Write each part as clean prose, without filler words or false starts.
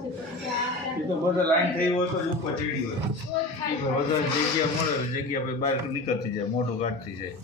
એ તો બધા લાઈન થઈ હોય તો જ ઉપર ચડી હોય વધારે જગ્યા મળે જગ્યા પછી બહાર નીકળતી જાય મોઢું કાઢતી જાય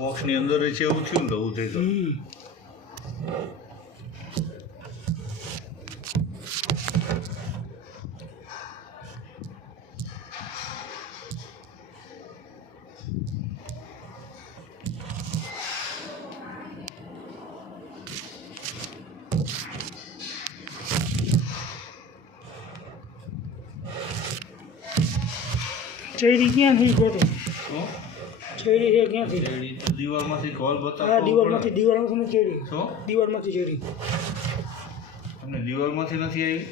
બોક્સની અંદર છે એવું થયું ને ઉતરી તો ચેડી ક્યાંથી ગોતો ચેડી છે ક્યાંથી દિવાલમાંથી કોલ બતાવો હા દિવાલમાંથી ચેડી શું દિવાલમાંથી ચેડી તમને દિવાલમાંથી નથી આવી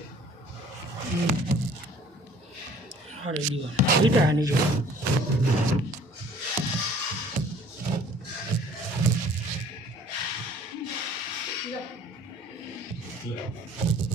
અરે દિવાલ ગીતા નીચે Yeah.